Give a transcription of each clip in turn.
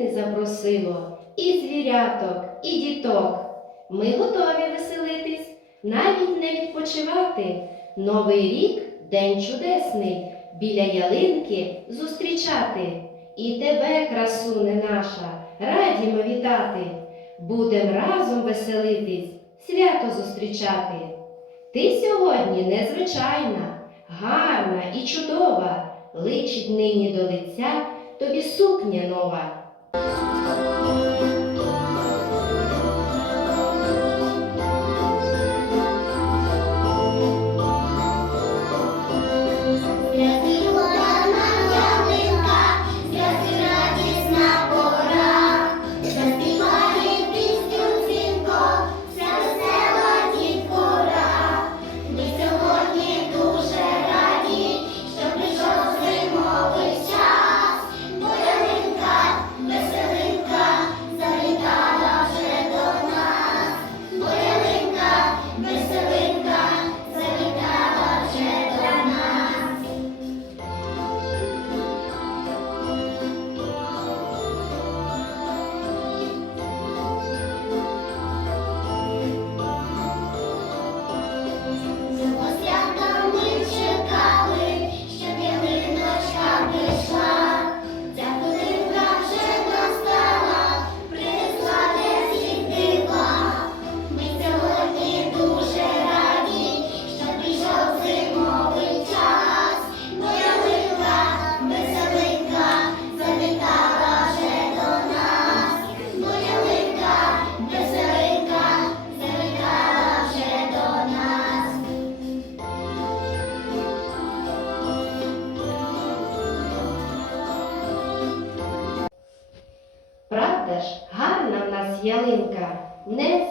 гостини запросило і звіряток, і діток. Ми готові веселитись, навіть не відпочивати. Новий рік день чудесний, біля ялинки зустрічати. І тебе, красуне наша, радімо вітати. Будем разом веселитись, свято зустрічати. Ти сьогодні незвичайна, гарна і чудова, личить нині до лиця тобі сукня нова. Thank you.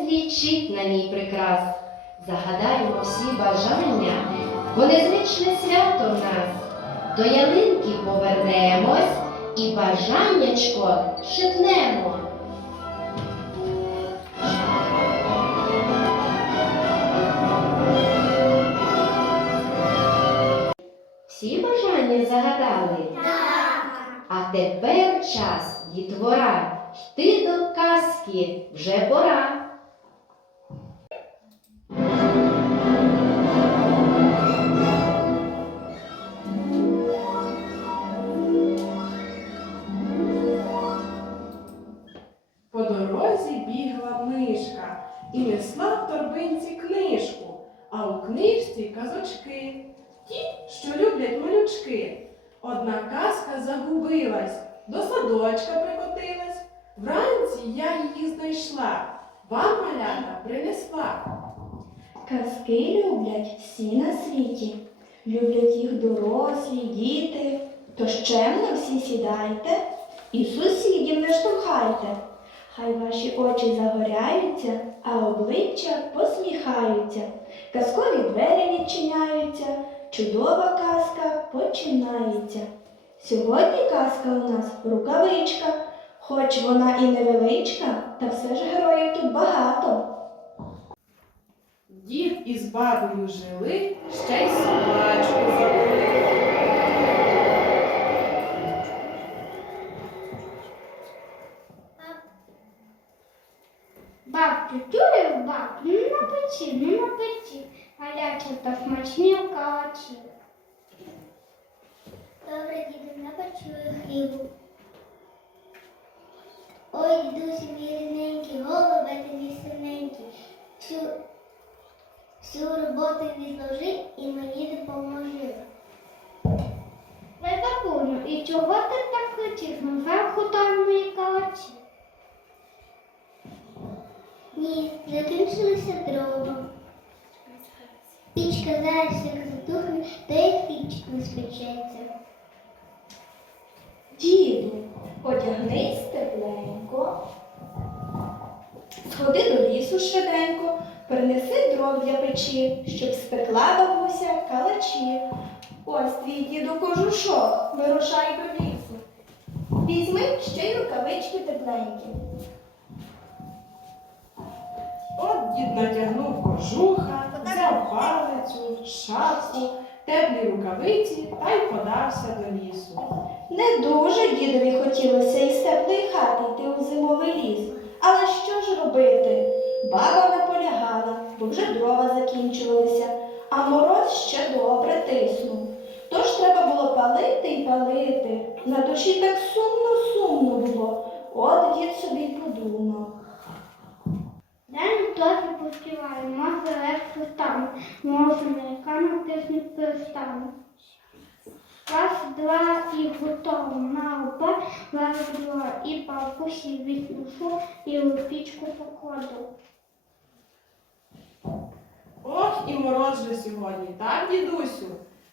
Злічить на ній прикрас. Загадаємо всі бажання, бо незвичне свято в нас. До ялинки повернемось і бажаннячко шепнемо. Всі бажання загадали? А тепер час, дітвора, йти до казки вже пора. І несла в торбинці книжку, а у книжці казочки, ті, що люблять малючки. Одна казка загубилась, до садочка прикотилась. Вранці я її знайшла, вам малята принесла. Казки люблять всі на світі, люблять їх дорослі, діти. Тож чемно всі сідайте і сусідів не штовхайте. Хай ваші очі загоряються, а обличчя посміхаються. Казкові двері відчиняються, чудова казка починається. Сьогодні казка у нас рукавичка, хоч вона і невеличка, та все ж героїв тут багато. Дід із бабою жили, ще й собачку завели. Бабцю, чуєш, баб? Ну на печі, ну на печі, гарячі та смачні калачі. Добре, діду, напечу хлібу. Ой, дідусі мій рідненький, голубе синенький, всю, всю роботу відложи і мені допоможи. Ой, бабуню, і чого ти так кричиш? Ну, зверху там мої калачі. Ні, закінчилися дрова. Пічка зараз як затухне, то й хлібчик не спечеться. Діду, одягнись тепленько, сходи до лісу швиденько, принеси дров для печі, щоб спекла бабуся калачі. Ось твій діду кожушок, вирушай до лісу. Візьми ще й рукавички тепленькі. От дід натягнув кожуха, взяв палицю, шапку теплі рукавиці та й подався до лісу. Не дуже дідові хотілося із теплої хати йти у зимовий ліс. Але що ж робити? Баба наполягала, бо вже дрова закінчувалися, а мороз ще добре тиснув. Тож треба було палити і палити. На душі так сумно-сумно було. От дід собі подумав. День трохи поспіваю, може легко стане, може м'яка натисне перестану. Раз, два і готово. На оба варила і палкусі відношу, і у пічку покладу. Ох, і мороз же сьогодні, так, дідусю?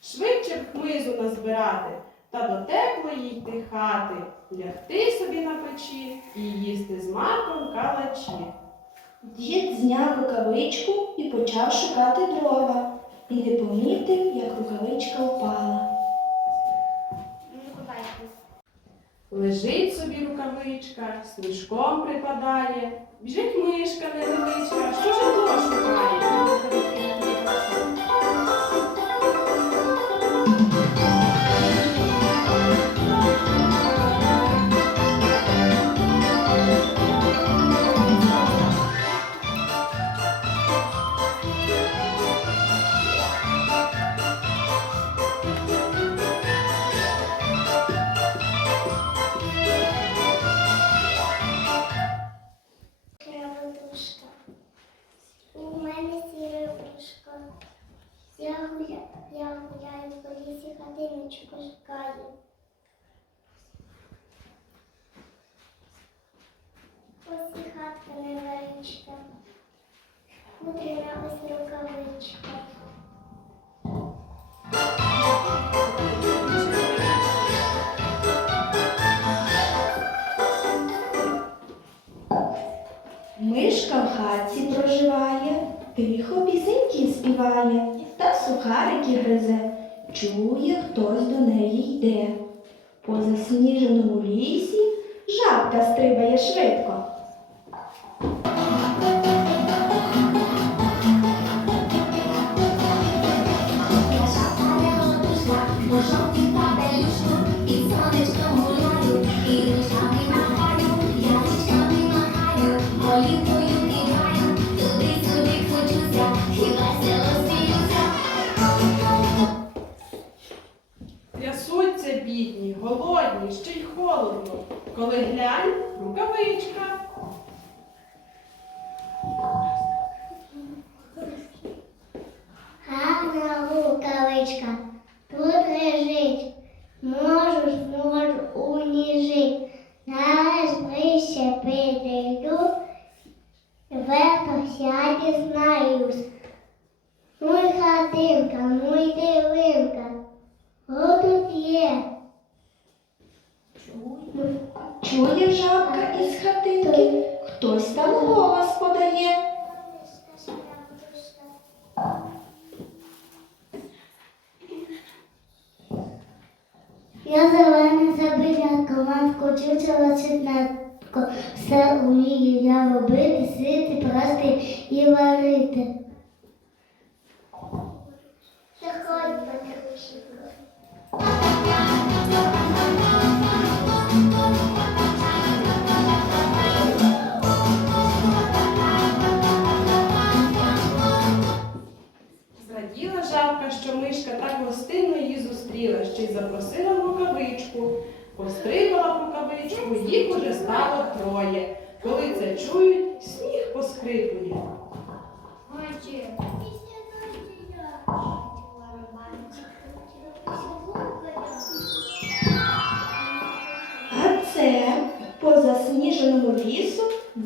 Швидше б хмизу назбирати та до теплої йти хати, лягти собі на печі і їсти з маком калачі. Дід зняв рукавичку і почав шукати дрова. І не помітив, як рукавичка впала. Лежить собі рукавичка, сніжком припадає, біжить мишка невеличка, що ж то шукає? Хатиночку шукаю. Ось і хатка невеличка. Ось рукавичка. Мишка в хатці проживає, тихо пісеньки співає, та сухарики гризе. Чує, хтось до неї йде. По засніженому лісі жабка стрибає швидко. Глянь, рукавичка. Гарна рукавичка тут лежить, можу, зможу у ній жить. Зараз ближче підійду, верхо сяді знаюсь. Ну й хатинка, ну й дивинка, хто тут є? Чує жабка із хатинки, хтось там голос подає. Я зелена забирятка, мамко, чучела ситнатко, все умію я робити, сити, прасти і варити. Заходь, Петрусенько. Її ще й запросила в рукавичку. Пострибала в рукавичку, їх уже стало троє. Коли це чують, сніг поскрипує. А це по засніженому лісу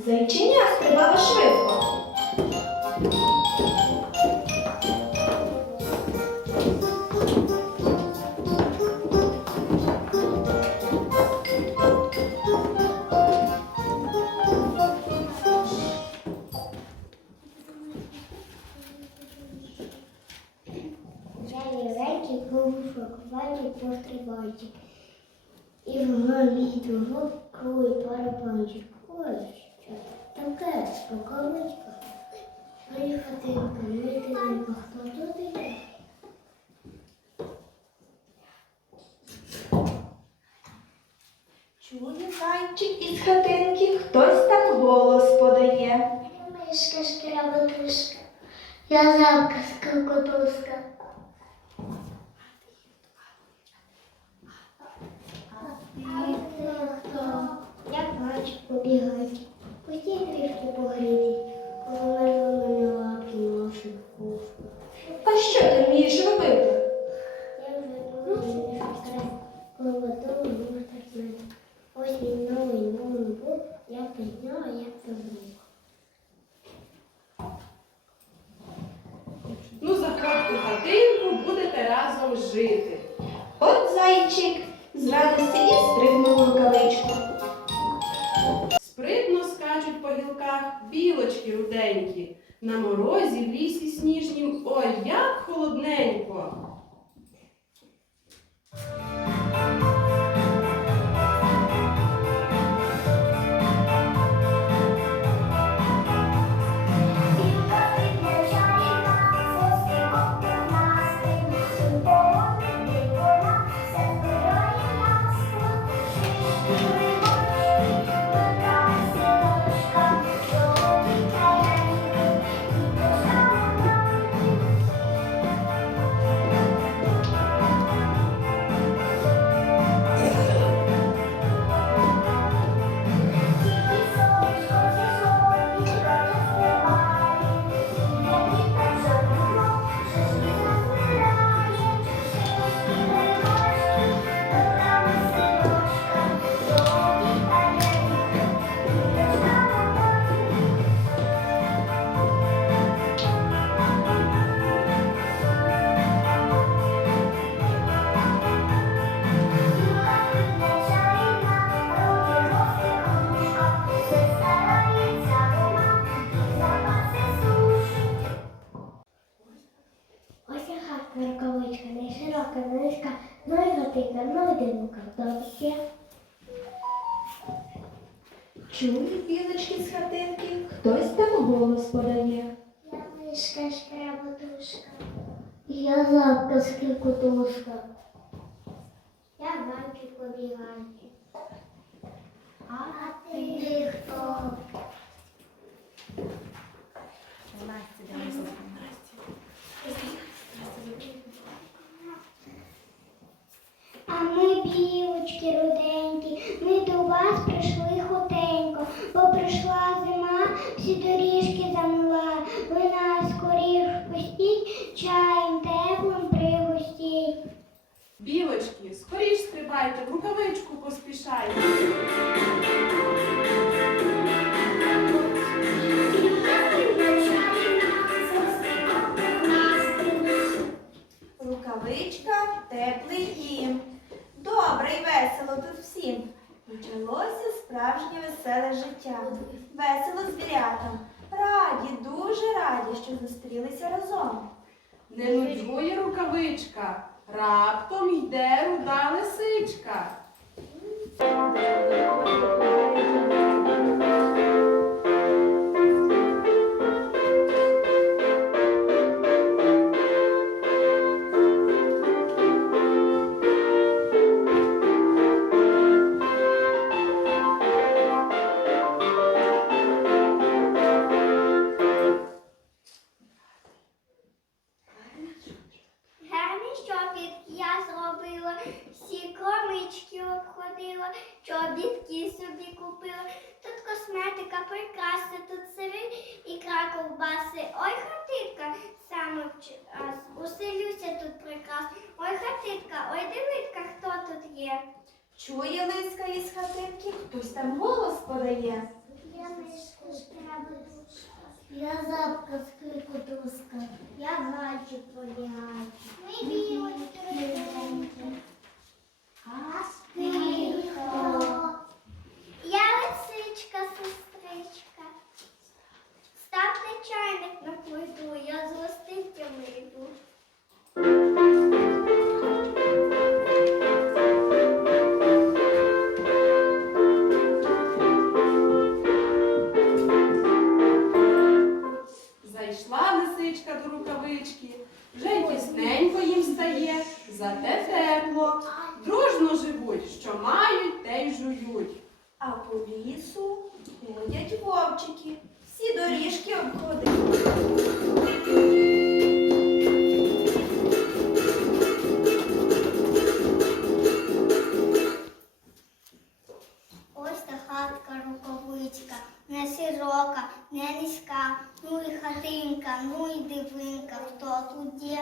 зайчиня стрибала швидко. сказав казка котуска. побігає. А ти хто? Настя, дай мені А ми білочки руденькі, ми до вас прийшли хутенько, бо прийшла зима, всі доріжки замила, ви нас скоріш впустіть, чаєм теплим пригостіть. Білочки, скоріш стрибайте, в рукавичку поспішайте. Рукавичка теплий дім. Добре і весело тут всім. Почалося справжнє веселе життя. Весело з звірятам. Раді, дуже раді, що зустрілися разом. Не нудьгує рукавичка. Раптом йде руда лисичка. Ну дивинка, хто тут є?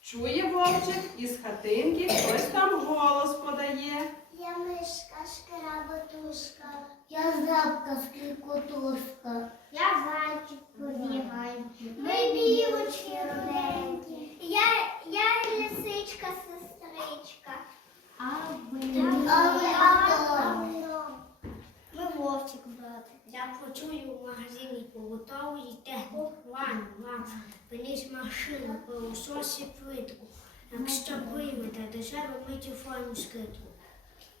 Чує вовчик, із хатинки хтось там голос подає. Я мишка, шкработушка, я жабка, скрикотушка, я зайчик побігайчик, ми білочки руденькі, я, я лисичка, сестричка. А ви, а ви, а ви, вовчик, брат. Я почую в магазині побутової техніки. Ваня, мам, приніс машину, пилосос і плитку. Якщо приймете себе миті форму скидку.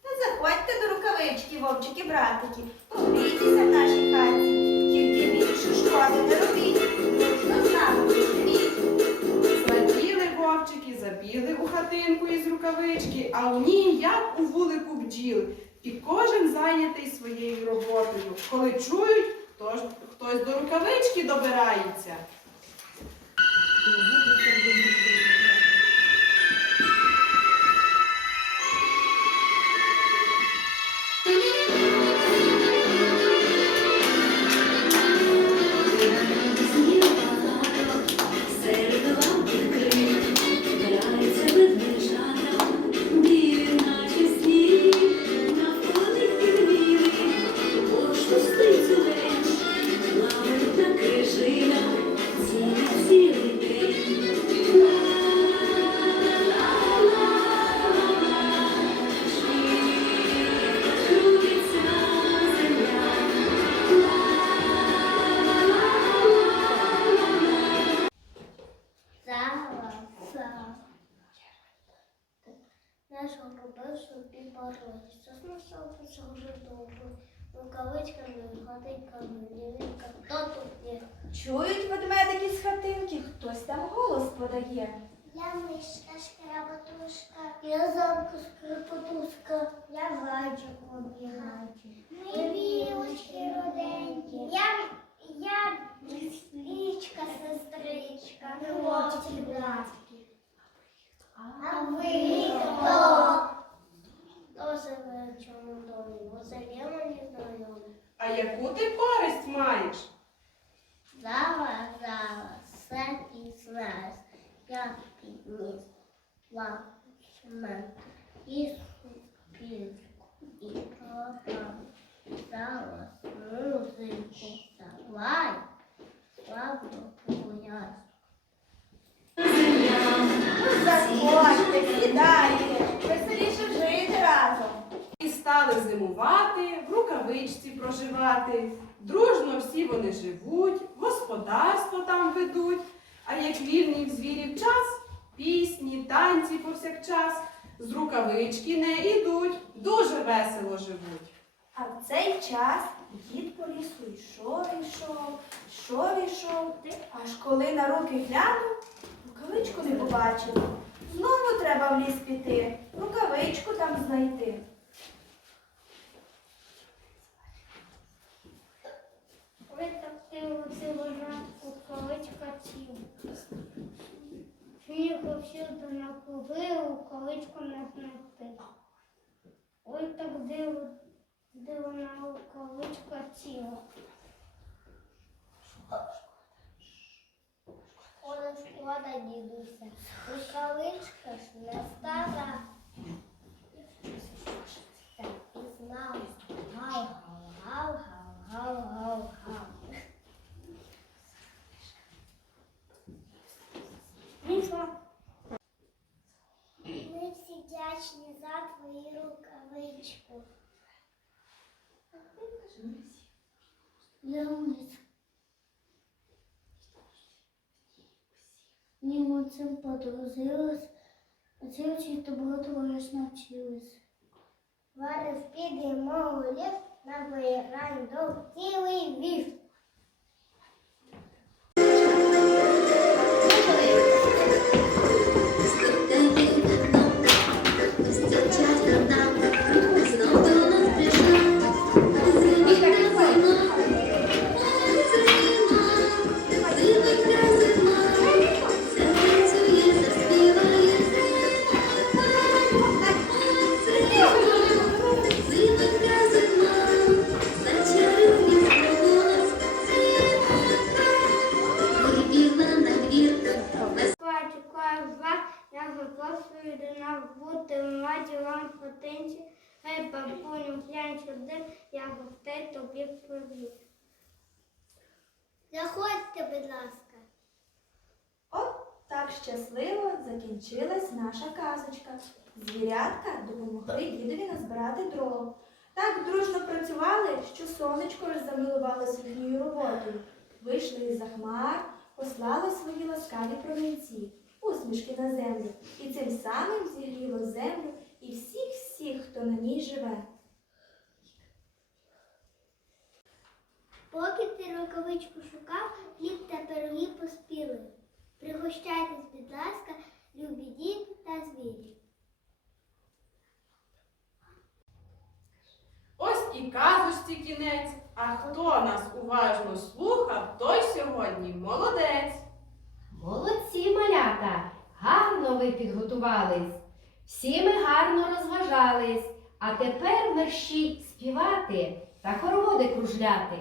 Та заходьте до рукавички, вовчики, братики, погрійтеся в нашій хаті, тільки більше шкоди не робіть, нами вовчики, забігли у хатинку із рукавички, а у ній як у вулику бджіл. І кожен зайнятий своєю роботою. Коли чують, то хтось до рукавички добирається. Наш робив собі пароль. Соснувся почав вже довго. Рукавичками, гадайками, дівінка. Хто тут є? Чують ведмедики з хатинки, хтось там голос подає. Я мишка, шкработушка. Я замка скрипотушка. Я зайчик обігайчик. Ми білочки роденькі. Я, я лічка, сестричка. Вовчі братки. А ви хто? Хто живе в цьому домі? Бо зелено не знайомі. А яку ти користь маєш? Зараз, зараз, все пізнес. Я підніс лапшмен і супірку, і продам. Зараз музику давай, славно погуляй. Заходьте, сідайте, веселіше жити разом. І стали зимувати, в рукавичці проживати. Дружно всі вони живуть, господарство там ведуть. А як вільний в звірів час, пісні, танці повсякчас, з рукавички не ідуть, дуже весело живуть. А в цей час дід по лісу йшов, йшов, йшов, йшов, аж коли на руки глянув, рукавичку не побачив. Знову треба в ліс піти, рукавичку там знайти. Ти оцю ранку количка ців. Снігу всюди накупив, количку не знайти. Ой, так диво, диво на количка ціла. Шкода, шкода, дідуся, рукавичка ж не стара. Так, і знав, гав, гав, гав, гав, гав, гав. Ми всі вдячні за твою рукавичку. Леонид. Німо цим подружилась, дівчі то багато вже навчилась. Зараз підемо у ліс, набираємо до цілий віз. Глянь сюди, я гостей тобі привів. Заходьте, будь ласка. От так щасливо закінчилась наша казочка. Звірятка допомогли дідові назбирати дров. Так дружно працювали, що сонечко аж замилувалося їхньою роботою. Вийшли із-за хмар, послали свої ласкаві промінці, усмішки на землю, і цим самим зігріло землю і всіх-всіх, хто на ній живе. Поки ти рукавичку шукав, хліб та пироги поспіли. Пригощайтесь, будь ласка, любі діти та звірі. Ось і казочці кінець. А хто нас уважно слухав, той сьогодні молодець. Молодці, малята! Гарно ви підготувались. Всі ми гарно розважались. А тепер мерщій співати та хороводи кружляти.